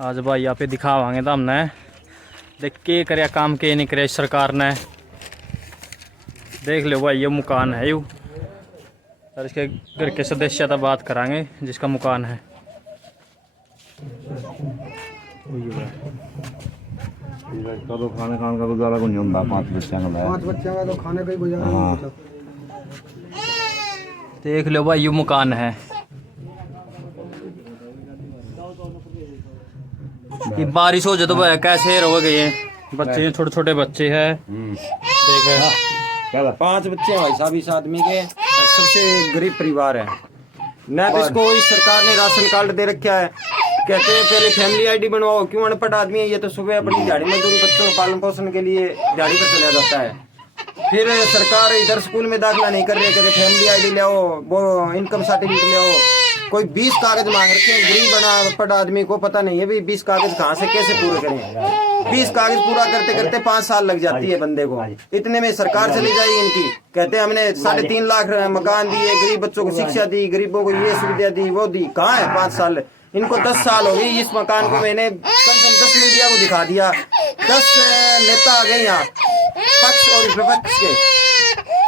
आज भाई यहाँ पे दिखावांगे तो हमने देख के कर काम के नहीं करे सरकार ने। देख लो भाई ये मकान है यू और इसके घर के सदस्य तो बात करांगे जिसका मकान है। तो खाने का गुजारा को नहीं होता। 5 बच्चों का तो खाने का ही गुजारा नहीं होता। देख लो भाई ये मकान है। ये बारिश हो जाए तो भाई कैसे रहोगे ये बच्चे, छोटे छोटे बच्चे हैं। देख 5 बच्चे हैं भाई साहब इस आदमी के, सबसे गरीब परिवार है न। इसको इस सरकार ने राशन कार्ड दे रखा है, कहते हैं पहले फैमिली आईडी बनवाओ। क्यों अनपढ़ आदमी है ये तो सुबह अपनी दिहाड़ी मजदूरी बच्चों को पालन पोषण के लिए दिहाड़ी पर चला जाता है। फिर सरकार इधर स्कूल में दाखिला नहीं कर रही, कहते फैमिली आईडी ले आओ, वो इनकम सर्टिफिकेट ले आओ। कोई 20 कागज मांग रखे हैं। गरीब अनपढ़ आदमी को पता नहीं है भी 20 कागज कहाँ से कैसे पूरे करें। 20 कागज पूरा करते करते 5 साल लग जाती है बंदे को। इतने में सरकार चली जाएगी इनकी। कहते हैं हमने 3.5 लाख मकान दिए, गरीब बच्चों को शिक्षा दी, गरीबों को ये सुविधा दी वो दी। कहाँ है 5 साल? इनको 10 साल हो गई। इस मकान को मैंने कम से कम 10 मीडिया को दिखा दिया। 10 नेता आ गए यहाँ पक्ष और विपक्ष के,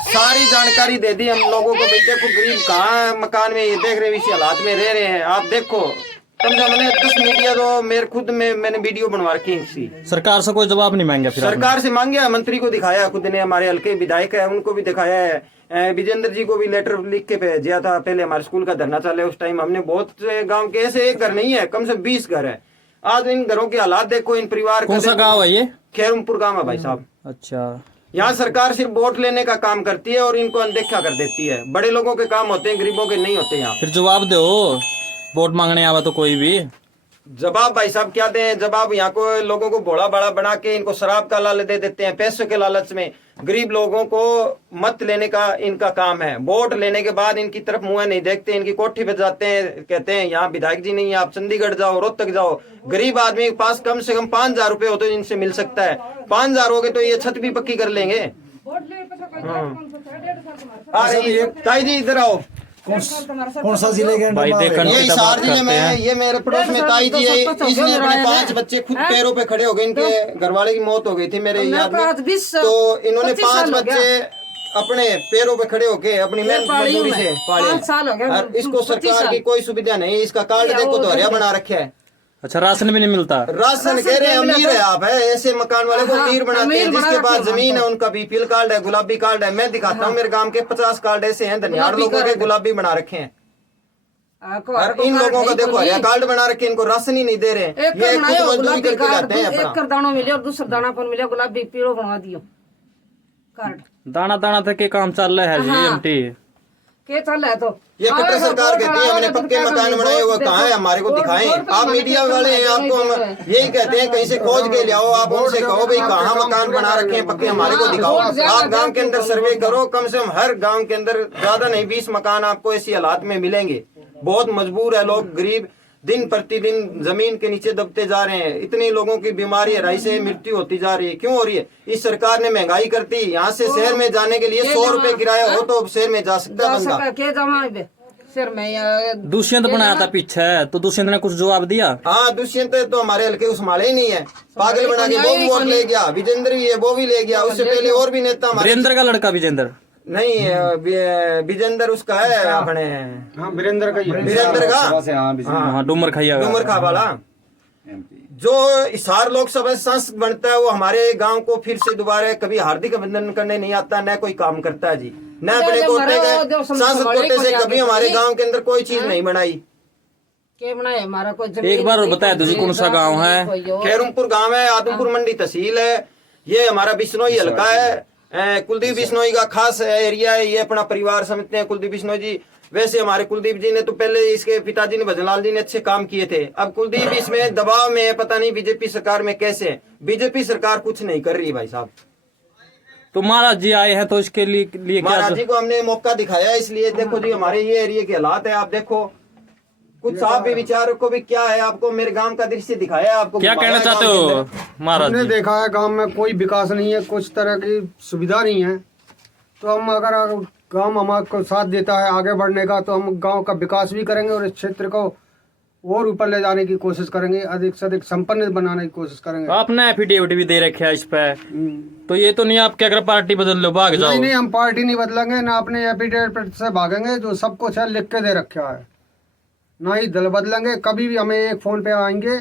सारी जानकारी दे दी हम लोगों को। बेटे को गरीब कहाँ मकान में ये देख रहे इसी हालात में रह रहे हैं। आप देखो कम से मैंने 10 मीडिया तो मेरे खुद में मैंने वीडियो बनवा रखी है। सरकार से कोई जवाब नहीं मांगा? फिर सरकार से मांगे, मंत्री को दिखाया, खुद ने हमारे हल्के विधायक है उनको भी दिखाया है। विजेंद्र जी को भी लेटर लिख के भेजा था। पहले हमारे स्कूल का धरना चले उस टाइम हमने बहुत से गांव के ऐसे एक घर नहीं है, कम से 20 घर है। आज इन घरों के हालात देखो, इन परिवार। कौन सा गाँव है ये? खैरुमपुर गाँव है भाई साहब। अच्छा, यहाँ सरकार सिर्फ वोट लेने का काम करती है और इनको अनदेखा कर देती है। बड़े लोगों के काम होते हैं, गरीबों के नहीं होते। यहाँ फिर जवाब दो, वोट मांगने आवा तो कोई भी जवाब भाई साहब क्या दें जवाब? यहाँ को लोगों को भोला भाड़ा बना के इनको शराब का लालच दे देते हैं, पैसों के लालच में। गरीब लोगों को मत लेने का इनका काम है। वोट लेने के बाद इनकी तरफ मुंह नहीं देखते, इनकी कोठी पे जाते हैं, कहते हैं यहाँ विधायक जी नहीं है, आप चंडीगढ़ जाओ, रोहतक जाओ। गरीब आदमी के पास कम से कम 5,000 रुपए हो तो इनसे मिल सकता है। 5,000 हो गए तो ये छत भी पक्की कर लेंगे। ताई जी इधर आओ। कौन सा जिले के भाई देखन ये हिसार जिले में, ये मेरे पड़ोस में ताई जी है। इसने अपने 5 बच्चे खुद पैरों पे खड़े हो गए। इनके घरवाले की मौत हो गई थी मेरे याद में, तो इन्होंने 5 बच्चे अपने पैरों पे खड़े होके अपनी मेहनत मजदूरी से पाले। और इसको सरकार की कोई सुविधा नहीं। इसका कार्ड देखो तो हरिया बना रखा है। अच्छा, राशन भी नहीं मिलता? राशन कह रहे हैं अमीर है आप है, ऐसे मकान वाले को अमीर बनाते हैं। जिसके पास जमीन है उनका बीपीएल कार्ड है, गुलाबी कार्ड है। मैं दिखाता हूँ मेरे गांव के 50 कार्ड ऐसे हैं धनियार लोगों के गुलाबी बना रखे हैं। और इन लोगों का देखो हरिया कार्ड बना रखे, इनको राशन ही नहीं दे रहे। ये खुद मजदूरी करके लाते हैं अपना। एक दाना मिले और दूसरा दाना पर मिले गुलाबी पीलो बनवा दियो कार्ड। दाना दाना तक के काम चल रहा है जी एमटी के चल है तो ये कट्टर सरकार कहती है हमने पक्के मकान बनाए हुए, कहाँ है हमारे को दिखाएं। आप मीडिया वाले हैं, आपको हम यही कहते हैं कहीं से खोज के ले आओ। आप उनसे कहो भाई कहाँ मकान बना रखे हैं पक्के, हमारे को दिखाओ। आप गांव के अंदर सर्वे करो, कम से कम हर गांव के अंदर ज्यादा नहीं 20 मकान आपको ऐसी हालात में मिलेंगे। बहुत मजबूर है लोग, गरीब दिन प्रतिदिन जमीन के नीचे दबते जा रहे हैं। इतनी लोगों की बीमारी है, से मृत्यु होती जा रही है। क्यों हो रही है? इस सरकार ने महंगाई करती। यहाँ से शहर में जाने के लिए 100 रुपए किराया हो तो शहर में जा सकता है बंदा। दुष्यंत बनाया था पीछे, तो दुष्यंत ने कुछ जवाब दिया? हाँ, दुष्यंत तो हमारे हल्के उस्माले ही नहीं है, पागल बना के वो भी वोट ले गया। विजेंद्र भी है, वो भी ले गया। उससे पहले और भी नेता वीरेंद्र का लड़का विजेंद्र नहीं, विजेंद्र उसका है अपने वीरेंद्र का डूमर खा वाला। जो हिसार लोकसभा सांसद बनता है वो हमारे गांव को फिर से दोबारा कभी हार्दिक अभिनंदन करने नहीं आता, न कोई काम करता है जी। न अपने कोटे के सांसद कोटे से कभी हमारे गांव के अंदर कोई चीज नहीं बनाई। एक बार बताया तुझे कौन सा गाँव है? खैरुमपुर गाँव है, आदमपुर मंडी तहसील है। ये हमारा बिश्नोई हल्का है। कुलदीप बिश्नोई का खास एरिया है। ये अपना परिवार समझते हैं कुलदीप बिश्नोई जी। वैसे हमारे कुलदीप जी ने तो पहले इसके पिताजी ने भजनलाल जी ने अच्छे काम किए थे। अब कुलदीप इसमें दबाव में है, पता नहीं बीजेपी सरकार में कैसे है। बीजेपी सरकार कुछ नहीं कर रही भाई साहब। तो महाराज जी आए हैं तो इसके लिए महाराज जी को हमने मौका दिखाया, इसलिए देखो जी हमारे ये एरिया के हालात है। आप देखो कुछ आप भी विचार को भी क्या है, आपको मेरे गांव का दृश्य दिखाया। आपको क्या कहना चाहते हो महाराज? हमने देखा है गांव में कोई विकास नहीं है, कुछ तरह की सुविधा नहीं है। तो हम अगर गांव हमारे को साथ देता है आगे बढ़ने का तो हम गांव का विकास भी करेंगे और इस क्षेत्र को और ऊपर ले जाने की कोशिश करेंगे, अधिक से अधिक संपन्न बनाने की कोशिश करेंगे। आपने एफिडेविट भी दे रखा है इस पे, तो ये तो नहीं आप क्या अगर पार्टी बदल लो भाग जाओ? नहीं नहीं, हम पार्टी नहीं बदलेंगे, ना अपने एफिडेविट से भागेंगे। जो सब कुछ है लिख के दे रखा है, ना ही दल बदलेंगे। कभी भी हमें एक फोन पे आएंगे।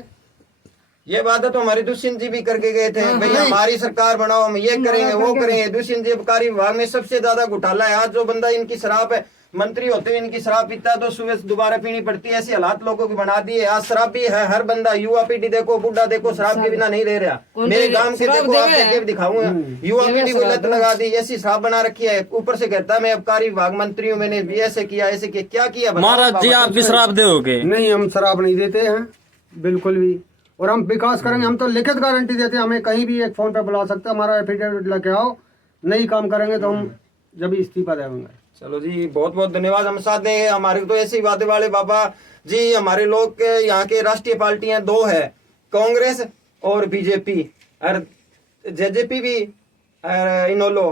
ये वादा तो हमारे दुष्यंत जी भी करके गए थे, भाई हमारी सरकार बनाओ, हम ये करेंगे वो करेंगे। दुष्यंत जी आबकारी विभाग में सबसे ज्यादा घोटाला है। आज जो बंदा इनकी शराब है, मंत्री होते हुए इनकी शराब पीता है तो सुबह दोबारा पीनी पड़ती है। ऐसे हालात लोगों की बना दिए। आज शराब भी है, हर बंदा युवा पीढ़ी देखो, बुढ़ा देखो, शराब के बिना नहीं रह रहा। मेरे गांव के देखो, आप देखे दिखाऊंगा, युवा पीढ़ी को लत लगा दी, ऐसी शराब बना रखी है। ऊपर से कहता है मैं आबकारी विभाग मंत्री हूँ, मैंने भी ऐसे किया ऐसे किया। क्या किया महाराज जी, आप भी शराब दोगे? नहीं, हम शराब नहीं देते हैं बिल्कुल भी। और हम विकास करेंगे, हम तो लिखित गारंटी देते हैं। हमें कहीं भी एक फोन पे बुला सकते हैं, हमारा एफिडेविट लेके आओ। नहीं काम करेंगे तो हम जब इस्तीफा देंगे। चलो जी, बहुत बहुत धन्यवाद। हम साथ हैं, हमारे तो ऐसे ही वादे वाले बाबा जी। हमारे लोग के यहाँ के राष्ट्रीय पार्टियां दो है, कांग्रेस और बीजेपी, और जेजेपी भी इनोलो।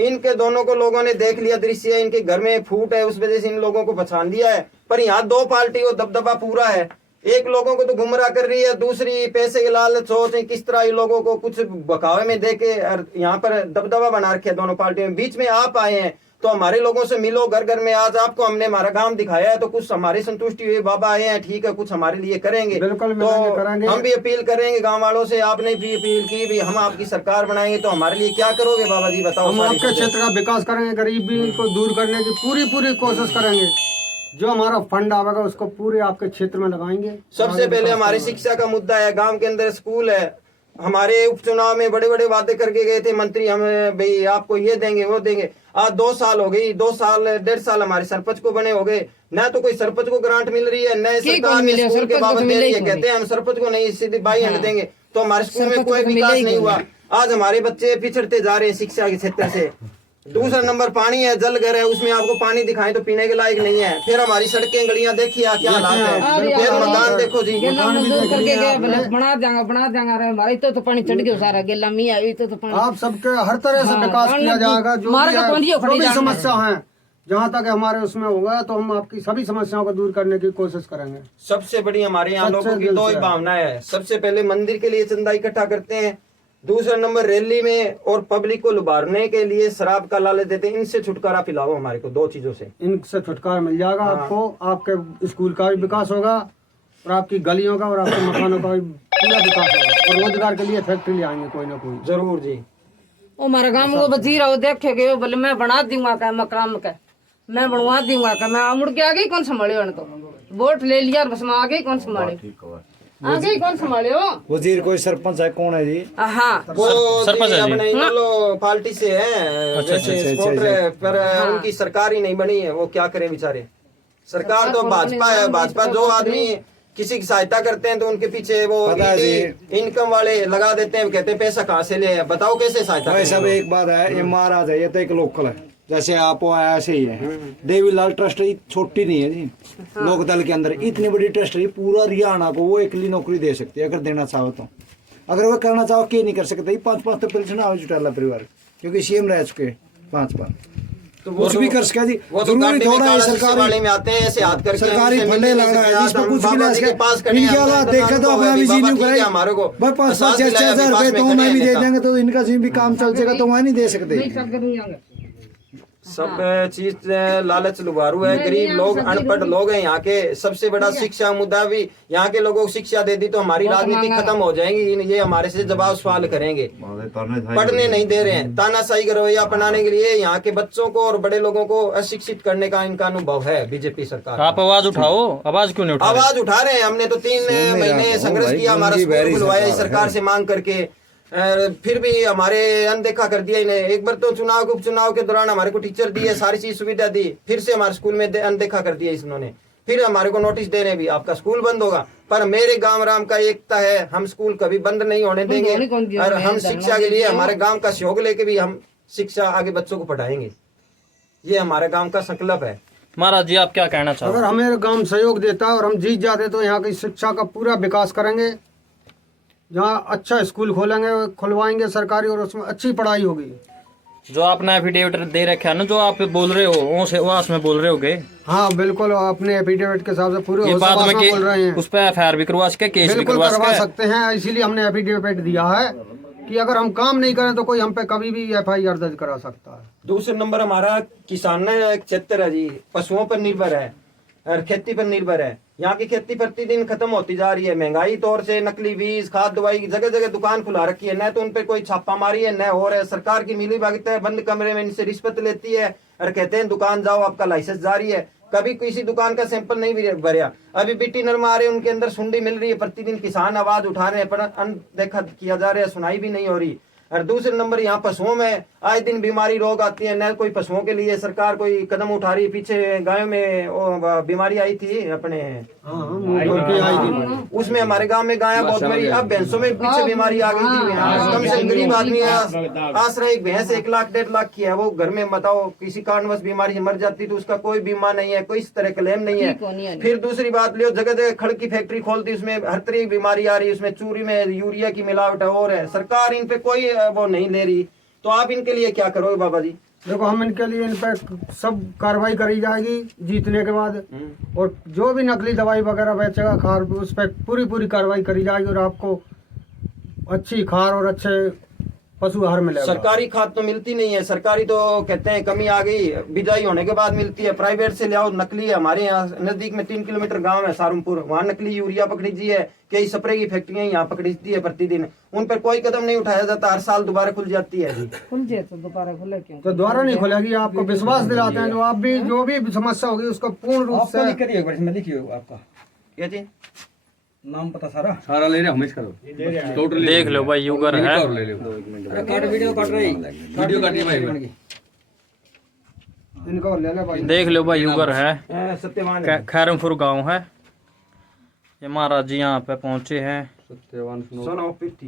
इनके दोनों को लोगों ने देख लिया दृश्य, इनके घर में फूट है, उस वजह से इन लोगों को पहचान दिया है। पर यहाँ दो पार्टी को दबदबा पूरा है। एक लोगों को तो गुमराह कर रही है, दूसरी पैसे के लालच सोच किस तरह इन लोगों को कुछ बकावे में देके और यहाँ पर दबदबा बना रखे दोनों पार्टियों में। बीच में आप आए हैं तो हमारे लोगों से मिलो, घर घर में। आज आपको हमने हमारा गांव दिखाया है तो कुछ हमारी संतुष्टि हुई। बाबा आए हैं, ठीक है, कुछ हमारे लिए करेंगे। बिल्कुल तो करेंगे। हम भी अपील करेंगे गांव वालों से, आपने भी अपील की भी हम आपकी सरकार बनाएंगे तो हमारे लिए क्या करोगे बाबा जी, बताओ। हम आपके क्षेत्र का विकास करेंगे, गरीबी को दूर करने की पूरी कोशिश करेंगे। जो हमारा फंड आवेगा उसको पूरे आपके क्षेत्र में लगाएंगे। सबसे पहले हमारी शिक्षा का मुद्दा है। गांव के अंदर स्कूल है। हमारे उपचुनाव में बड़े बड़े वादे करके गए थे मंत्री, हमें भाई आपको ये देंगे वो देंगे। आज 2 साल हो गई, 2 साल 1.5 साल हमारे सरपंच को बने हो गए। न तो कोई सरपंच को ग्रांट मिल रही है, न सरकार ने स्कूल के बाबत दे रही है। कहते हैं हम सरपंच को नहीं, सीधे बाई हंड देंगे। तो हमारे स्कूल में कोई विकास नहीं हुआ। आज हमारे बच्चे पिछड़ते जा रहे हैं शिक्षा के क्षेत्र से। दूसरा नंबर पानी है, जल घर है, उसमें आपको पानी दिखाएं तो पीने के लायक नहीं है। फिर हमारी सड़कें गलियां देखिए क्या हालात है। फिर मकान देखो जी, बना देंगे रे हमारे तो पानी चढ़ गया सारा गेला में आई तो पानी। आप सबके हर तरह से विकास किया जाएगा। जो भी समस्या है, जहाँ तक हमारे उसमें होगा तो हम आपकी सभी समस्याओं को दूर करने की कोशिश करेंगे। सबसे बड़ी हमारे यहाँ लोगों की 2 ही भावना है। सबसे पहले मंदिर के लिए चंदा इकट्ठा करते हैं, दूसरा नंबर रैली में और पब्लिक को लुभाने के लिए शराब का लालच देते हैं। इनसे छुटकारा पिलाओ हमारे को, 2 चीजों से। इनसे छुटकारा मिल जाएगा आपको। आपके स्कूल का भी विकास होगा और आपकी गलियों का और आपके मकानों का भी पूरा विकास होगा। और रोजगार के लिए फैक्ट्री ले आएंगे कोई ना कोई। जरूर जी। ओ हमारे गांव को बजीरा वो देखे गए बोले मैं बना दूंगा क्या मकान का, मैं बनवा दूंगा क्या। मैं मुड़ के आ गई, कौन संभाले? तो वोट ले लिया बस मैं आ गई, कौन संभाले? आगे कौन संभाले हो? वजीर कोई सरपंच है, कौन है जी? हाँ, वो सरपंच है जी। अपने इनोलो पार्टी से है, जैसे सपोर्टर, पर उनकी सरकार ही नहीं बनी है। वो क्या करें बेचारे। सरकार तो भाजपा है। भाजपा जो आदमी किसी की सहायता करते हैं तो उनके पीछे वो इनकम वाले लगा देते हैं, कहते हैं पैसा कहाँ से ले। बताओ कैसे सहायता। भाई सब एक बात है, ये महाराज है, ये तो एक लोकल है, जैसे आप आया ऐसे ही है। देवीलाल ट्रस्ट छोटी नहीं है जी, लोक दल के अंदर इतनी बड़ी ट्रस्ट है, पूरा हरियाणा को वो अकेली नौकरी दे सकती है अगर देना चाहो तो। अगर वो करना चाहो क्यों नहीं कर सकते। 5-5 तो पेंशन आओ जुटाला परिवार, क्योंकि सीएम रह चुके 5 बार, तो कुछ भी कर सके जी। जरूरी थोड़ा है सरकारी में आते हैं ऐसे हाथ करके, सरकारी फंडे लग रहा है जिसमें कुछ भी ले सके। इनके अलावा देखा तो अपना भी जीवन कराए हमारे को भाई 5-5-6-6 हज़ार रुपए तो मैं भी दे देंगे तो इनका भी काम चल जाएगा, तो वहाँ नहीं दे सकते। सब चीज लालच लुभारू है। गरीब लोग, अनपढ़ लोग हैं यहाँ के। सबसे बड़ा शिक्षा मुद्दा भी, यहाँ के लोगों को शिक्षा दे दी तो हमारी राजनीति खत्म हो जाएगी। ये हमारे से जवाब सवाल करेंगे। पढ़ने नहीं दे रहे हैं, तानाशाही का रवैया अपनाने के लिए यहाँ के बच्चों को और बड़े लोगों को अशिक्षित करने का इनका अनुभव है बीजेपी सरकार। आप आवाज उठाओ, आवाज क्यों नहीं उठा? आवाज उठा रहे हैं। हमने तो 3 महीने संघर्ष किया, हमारा स्कूल खुलवाया इस सरकार से मांग करके, फिर भी हमारे अनदेखा कर दिया इन्हें। एक बार तो उपचुनाव के दौरान हमारे को टीचर दिए, सारी चीज सुविधा दी, फिर से हमारे स्कूल में अनदेखा कर दिया इन्होंने। फिर हमारे को नोटिस दे रहे भी आपका स्कूल बंद होगा। पर मेरे गांव राम का एकता है, हम स्कूल कभी बंद नहीं होने देंगे और हम शिक्षा के लिए हमारे गांव का सहयोग लेके भी हम शिक्षा आगे बच्चों को पढ़ाएंगे। ये हमारे गांव का संकल्प है। महाराज जी आप क्या कहना चाहते? अगर हमें गांव सहयोग देता है और हम जीत जाते तो यहाँ की शिक्षा का पूरा विकास करेंगे। जहाँ अच्छा स्कूल खोलेंगे, खुलवाएंगे सरकारी, और उसमें अच्छी पढ़ाई होगी। जो आपने एफिडेविट दे रखा है ना, जो आप बोल रहे हो वो में बोल रहे होगे, हाँ बिल्कुल, अपने एफिडेविट के हिसाब से पूरे ये बाद में बोल रहे हैं। उस पर एफआईआर भी करवा सके, केस भी बिल्कुल करवा करवा सके। सकते हैं, इसीलिए हमने एफिडेविट दिया है कि अगर हम काम नहीं करें तो कोई हम पे कभी भी FIR दर्ज करा सकता है। दूसरे नंबर हमारा किसान क्षेत्र है जी, पशुओं पर निर्भर है और खेती पर निर्भर है। यहाँ की खेती प्रतिदिन खत्म होती जा रही है, महंगाई तौर से नकली बीज खाद दवाई की जगह जगह दुकान खुला रखी है, न तो उन पे कोई छापामारी है न और है। सरकार की मिली भगत है, बंद कमरे में इनसे रिश्वत लेती है और कहते हैं दुकान जाओ आपका लाइसेंस जारी है। कभी किसी दुकान का सैंपल नहीं भी भरया। अभी बीटी नरमा आ रहे उनके अंदर सुंडी मिल रही है, प्रतिदिन किसान आवाज उठा रहे हैं पर अनदेखा किया जा रहा है, सुनाई भी नहीं हो रही। और दूसरे नंबर यहाँ पशुओं में आए दिन बीमारी रोग आती है, न कोई पशुओं के लिए सरकार कोई कदम उठा रही है। पीछे गायों में बीमारी आई थी अपने उसमें हमारे गांव में गाय बहुत मरी। अब भैंसों में पीछे बीमारी आ गई थी। कम से गरीब आदमी आश्रय एक भैंस 1 लाख 1.5 लाख की है, वो घर में बताओ किसी कारणवश बीमारी से मर जाती तो उसका कोई बीमा नहीं है, कोई इस तरह क्लेम नहीं है। फिर दूसरी बात लियो, जगह जगह खड़ की फैक्ट्री खोलती, उसमें हर तरह की बीमारी आ रही है, उसमें चूरी में यूरिया की मिलावट है और है। सरकार इन पे कोई वो नहीं ले रही, तो आप इनके लिए क्या करोगे बाबा जी? देखो हम इनके लिए इन पे सब कार्रवाई करी जाएगी जीतने के बाद, और जो भी नकली दवाई वगैरह बेचेगा खार उस पर पूरी कार्रवाई करी जाएगी और आपको अच्छी खार और अच्छे पशु आहार मिलेगा। सरकारी खाद तो मिलती नहीं है, सरकारी तो कहते हैं कमी आ गई, बिजाई होने के बाद मिलती है। प्राइवेट से ले आओ नकली है। हमारे यहाँ नजदीक में 3 किलोमीटर गांव है सारुमपुर, वहाँ नकली यूरिया पकड़ी है, कई स्प्रे की फैक्ट्रियां यहाँ पकड़ती है प्रतिदिन, उन पर कोई कदम नहीं उठाया जाता। हर साल दोबारा खुल जाती है जी। खुल जाए तो दोबारा खुले क्यों? तो दोबारा नहीं खुलेगी, आपको विश्वास दिलाते हैं। जो आप भी जो भी समस्या होगी उसको पूर्ण रूप से आपका क्या जी नाम पता सारा ले रहे हम इसका टोटल देख लो भाई, युगर है। ले लो वीडियो काट रही भाई, इनको ले ले भाई। देख लो भाई, युगर है, सत्यवान है। खैरमपुर गांव है। ये महाराज जी यहाँ पे पहुंचे हैं। सत्यवान सोना पीती